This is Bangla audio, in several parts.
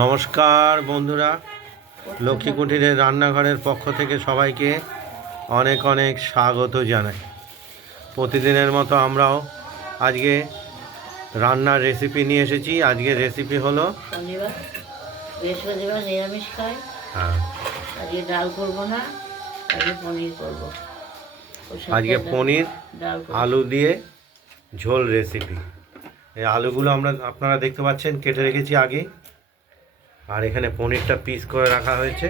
নমস্কার বন্ধুরা, লক্ষ্মী কুটিরের রান্নাঘরের পক্ষ থেকে সবাইকে অনেক অনেক স্বাগত জানাই। প্রতিদিনের মতো আমরাও আজকে রান্নার রেসিপি নিয়ে এসেছি। আজকের রেসিপি হলো বৃহস্পতিবার নিরামিষ খাই। আজকে ডাল করবো না, আজকে পনির করবো। আজকে পনির আলু দিয়ে ঝোল রেসিপি। এই আলুগুলো আপনারা দেখতে পাচ্ছেন কেটে রেখেছি আগে, আর এখানে পনিরটা পিস করে রাখা হয়েছে।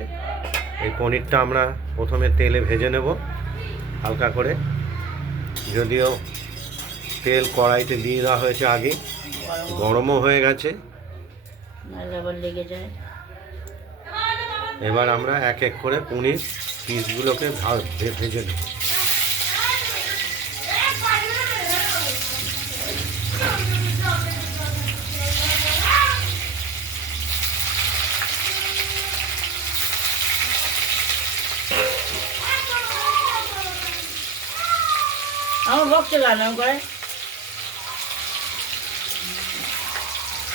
এই পনিরটা আমরা প্রথমে তেলে ভেজে নেব হালকা করে, যদিও তেল কড়াইতে দিয়ে দেওয়া হয়েছে আগে, গরমও হয়ে গেছে। এবার আমরা এক এক করে পনির পিসগুলোকে ভেজে নেব। আমার বক্সে রান্না করে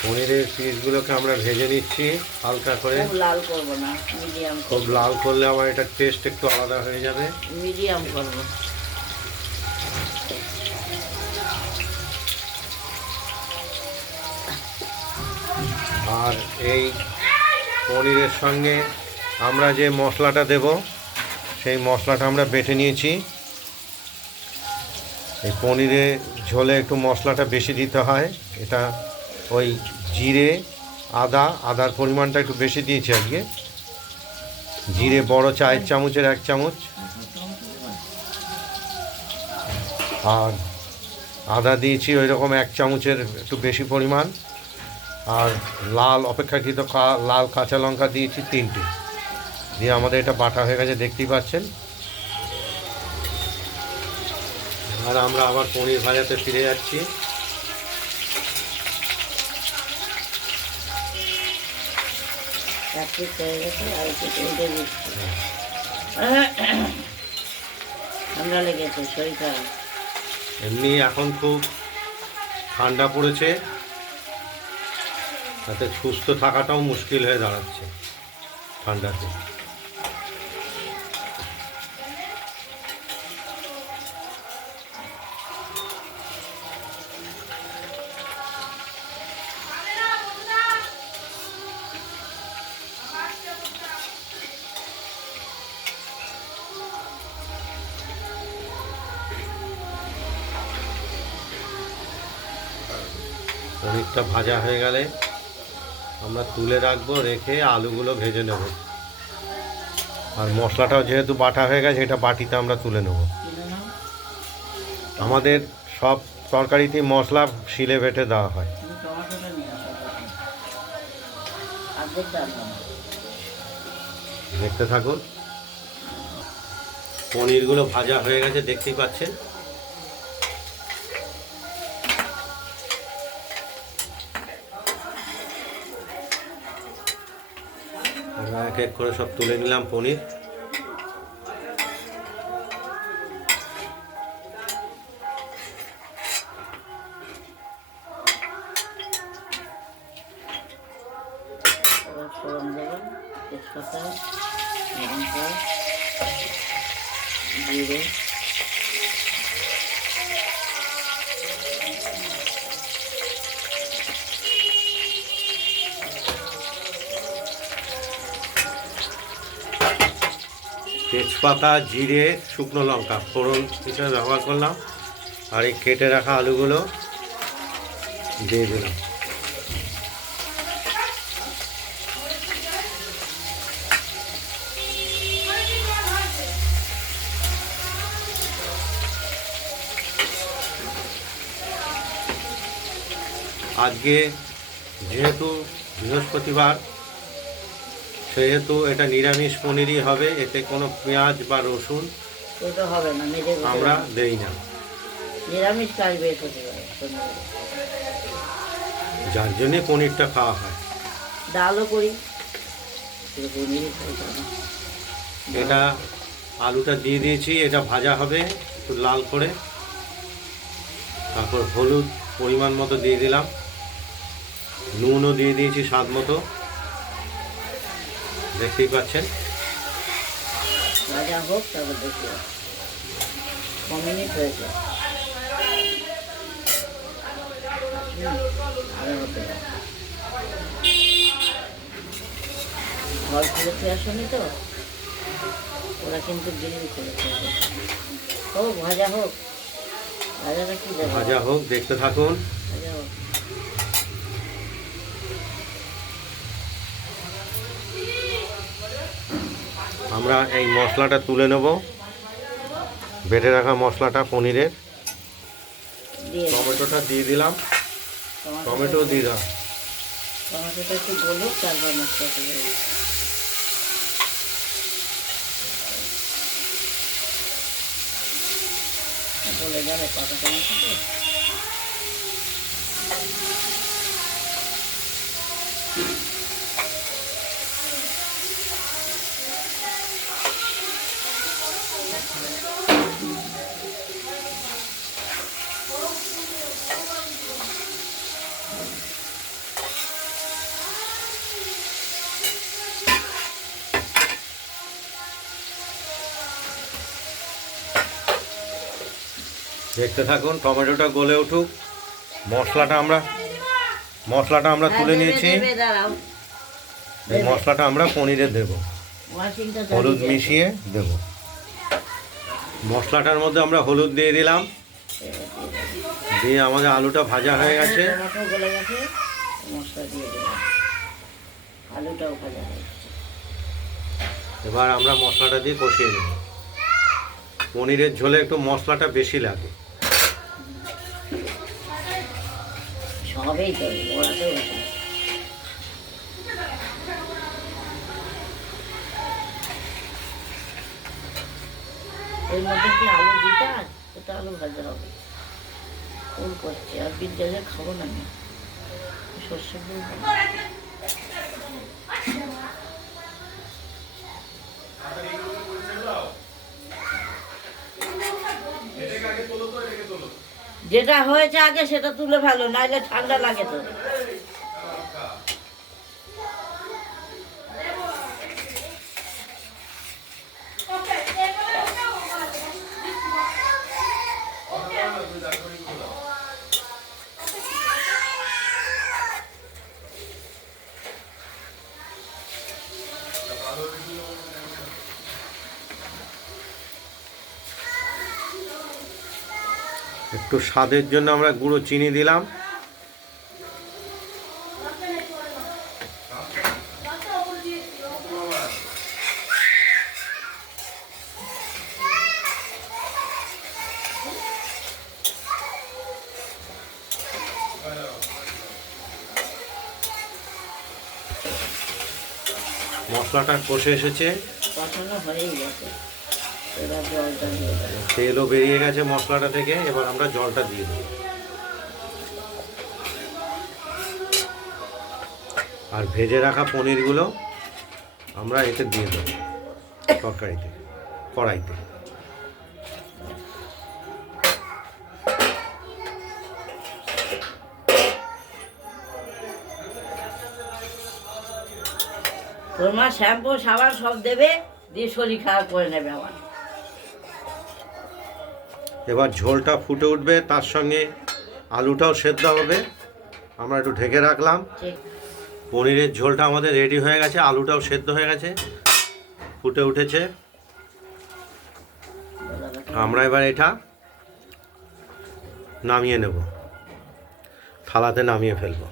পনিরের পিসগুলোকে আমরা ভেজে নিচ্ছি হালকা করে। লাল করবো না, মিডিয়াম। খুব লাল করলে আমার এটা টেস্ট একটু আলাদা হয়ে যাবে। মিডিয়াম করবো। আর এই পনিরের সঙ্গে আমরা যে মশলাটা দেব, সেই মশলাটা আমরা বেটে নিয়েছি। এই পনিরের ঝোলে একটু মশলাটা বেশি দিতে হয়। এটা ওই জিরে, আদার পরিমাণটা একটু বেশি দিয়েছি আজকে। জিরে বড় চায়ের চামচের 1 চামচ, আর আদা দিয়েছি ওই রকম 1 চামচের একটু বেশি পরিমাণ। আর লাল অপেক্ষাকৃত লাল কাঁচা লঙ্কা দিয়েছি 3টে। দিয়ে আমাদের এটা বাটা হয়ে গেছে, দেখতেই পাচ্ছেন। আর আমরা আবার পনির ভাজাতে ফিরে যাচ্ছি। ঠান্ডা লেগেছে, শরীর খারাপ। এমনি এখন খুব ঠান্ডা পড়েছে, তাতে সুস্থ থাকাটাও মুশকিল হয়ে দাঁড়াচ্ছে ঠান্ডাতে। পনিরটা ভাজা হয়ে গেলে আমরা তুলে রাখবো, রেখে আলুগুলো ভেজে নেব। আর মশলাটাও যেহেতু বাটা হয়ে গেছে, এটা বাটিতে আমরা তুলে নেব। আমাদের সব তরকারিতে মশলা শিলে বেটে দেওয়া হয়। দেখতে থাকুন। পনিরগুলো ভাজা হয়ে গেছে, দেখতেই পাচ্ছেন। আমরা এক এক করে সব তুলে নিলাম পনির। ফোড়ন দেবেন, তেজপাতা, লঙ্কা, জিরে, তেজপাতা, জিরে, শুকনো লঙ্কা ফোড়ন হিসেবে ব্যবহার করলাম। আর এই কেটে রাখা আলুগুলো দিয়ে দিলাম। আজকে যেহেতু বৃহস্পতিবার, সেহেতু এটা নিরামিষ পনিরই হবে। এতে কোনো পেঁয়াজ বা রসুন হবে না, আমরা দেই না। নিরামিষ কাজ বৃহস্পতিবার, যার জন্যে পনিরটা খাওয়া হয়। ডালও করি। এটা আলুটা দিয়ে দিয়েছি, এটা ভাজা হবে একটু লাল করে। তারপর হলুদ পরিমাণ মতো দিয়ে দিলাম, নুনও দিয়ে দিয়েছি স্বাদ মতো। দেখতেই পাচ্ছেন। ভাজা হোক, তারপর দেখি ক মিনিট হয়েছে। আরো হতে হবে। ঘর ফেরতে আসেনি তো, ওরা কিন্তু দেরি করেছে। হোক, ভাজা হোক। ভাজাটা কি দেবো? ভাজা হোক, দেখতে থাকুন। ভাজা হোক। আমরা এই মশলাটা তুলে নেব, বেটে রাখা মশলাটা পনিরের। দিয়ে টমেটোটা দিয়ে দিলাম, টমেটো দিয়ে দিলাম। টমেটোটা একটু গলুক, তারপর মশলাটা দেবো। গলে যাবে কত টমেটো তো। দেখতে থাকুন, টমেটোটা গলে উঠুক। মশলাটা আমরা তুলে নিয়েছি। দাঁড়াও, এই মশলাটা আমরা পনিরে দেব, ওয়াশিংটা হলুদ মিশিয়ে দেব। মশলাটার মধ্যে আমরা হলুদ দিয়ে দিলাম, দিয়ে আমাদের আলুটা ভাজা হয়ে গেছে। টমেটো গলে গেছে, মশলা দিয়ে দিলাম। আলুটাও ভাজা হয়ে গেছে। এবার আমরা মশলাটা দিয়ে কষিয়ে নেব। পনিরের ঝোলে একটু মশলাটা বেশি লাগে। সবেই তো ওরাতেও গেছে। এর মধ্যে কি আলু দিতে হয়? ওটা আলু ভাজা হবে। ফুল করছে, আর বিদ্যালয়ে খাবো না আমি। সর্ষে ফুল যেটা হয়েছে আগে সেটা তুলে ভালো, নাইলে ঠান্ডা লাগে তো। একটু স্বাদের জন্য আমরা গুঁড়ো চিনি দিলাম। মশলাটা কষে এসেছে, কষানো হয়েই গেছে। এবার জলটা দিয়ে দেবো। তেলও বেরিয়ে গেছে মশলাটা থেকে। এবার আমরা জলটা দিয়ে দেব, আর ভেজে রাখা পনিরগুলো আমরা এতে দিয়ে দেব, তরকারিতে, কড়াইতে। তোমার শ্যাম্পু সাবান সব দেবে, দিয়ে শরীর খারাপ করে নেবে আমার। এবার ঝোলটা ফুটে উঠবে, তার সঙ্গে আলুটাও সেদ্ধ হবে। আমরা একটু ঢেকে রাখলাম। ঠিক। পনিরের ঝোলটা আমাদের রেডি হয়ে গেছে, আলুটাও সেদ্ধ হয়ে গেছে, ফুটে উঠেছে। আমরা এবার এটা নামিয়ে নেব, থালাতে নামিয়ে ফেলবো।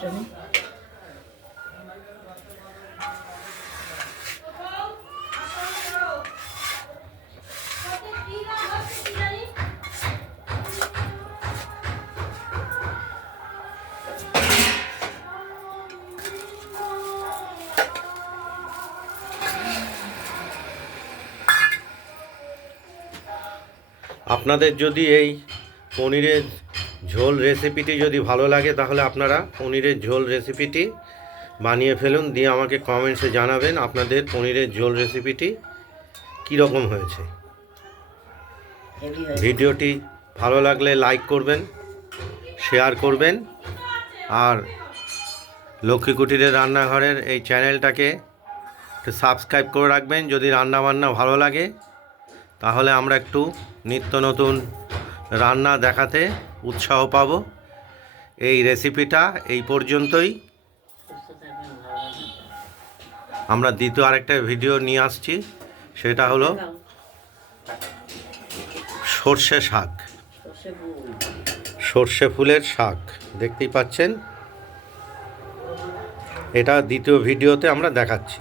কাটুনি। আপনাদের যদি এই পনিরের ঝোল রেসিপিটি যদি ভালো লাগে, তাহলে আপনারা পনিরের ঝোল রেসিপিটি বানিয়ে ফেলুন, দিয়ে আমাকে কমেন্টসে জানাবেন আপনাদের পনিরের ঝোল রেসিপিটি কীরকম হয়েছে। হেভি হয়েছে। ভিডিওটি ভালো লাগলে লাইক করবেন, শেয়ার করবেন। আর লক্ষ্মী কুটিরের রান্নাঘরের এই চ্যানেলটাকে একটু সাবস্ক্রাইব করে রাখবেন। যদি রান্নাবান্না ভালো লাগে তাহলে আমরা একটু নিত্য নতুন রান্না দেখাতে উৎসাহ পাবো। এই রেসিপিটা এই পর্যন্তই। সুস্থ থাকবেন, ভালো থাকবেন। আমরা দ্বিতীয় আরেকটা ভিডিও নিয়ে আসছি, সেটা হলো খাও। সর্ষে শাক, সর্ষে ফুল। সর্ষে ফুলের শাক দেখতেই পাচ্ছেন। এটা দ্বিতীয় ভিডিওতে আমরা দেখাচ্ছি।